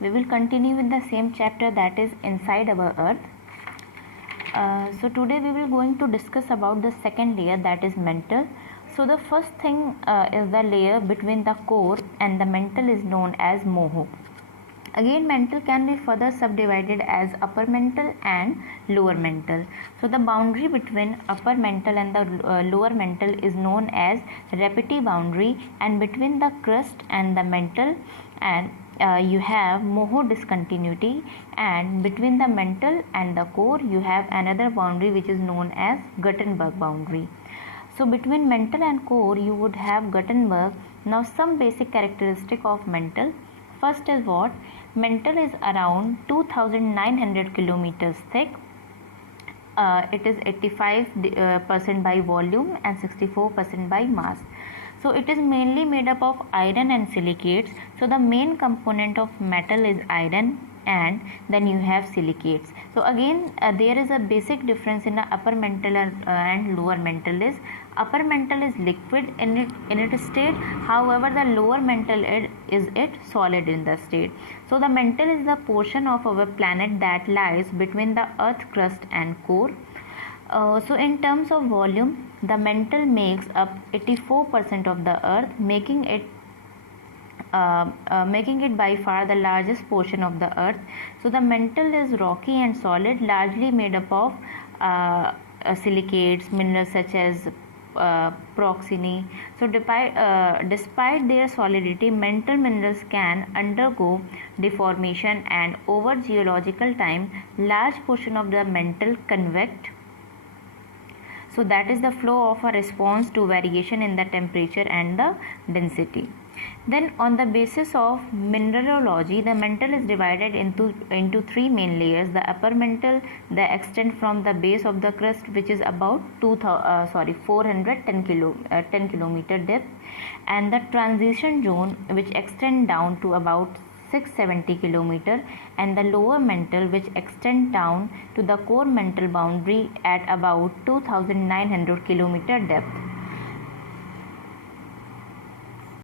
we will continue with the same chapter, that is inside our earth. So today we will going to discuss about the second layer, that is mental. So the first thing is the layer between the core and the mental is known as moho. Again, mental can be further subdivided as upper mental and lower mental. So the boundary between upper mental and the lower mental is known as Repetit boundary, and between the crust and the mental and you have moho discontinuity, and between the mental and the core you have another boundary which is known as Gutenberg boundary. So between mental and core you would have Gutenberg. Now some basic characteristic of mental. First is what? Mental is around 2900 kilometers thick. It is 85% by volume and 64% by mass. So it is mainly made up of iron and silicates. So the main component of metal is iron, and then you have silicates. So again there is a basic difference in the upper mental and lower mental. Is upper mental is liquid in its state, however the lower mental is solid in the state. So the mental is the portion of our planet that lies between the earth crust and core. So in terms of volume, the mental makes up 84% of the earth, making it by far the largest portion of the earth. So the mantle is rocky and solid, largely made up of silicates, minerals such as pyroxene. So despite their solidity, mantle minerals can undergo deformation, and over geological time large portion of the mantle convect. So that is the flow of a response to variation in the temperature and the density. Then on the basis of mineralogy, the mantle is divided into three main layers. The upper mantle that extend from the base of the crust, which is about 410 kilometer depth, and the transition zone, which extend down to about 670 kilometer, and the lower mantle which extend down to the core mantle boundary at about 2900 kilometer depth.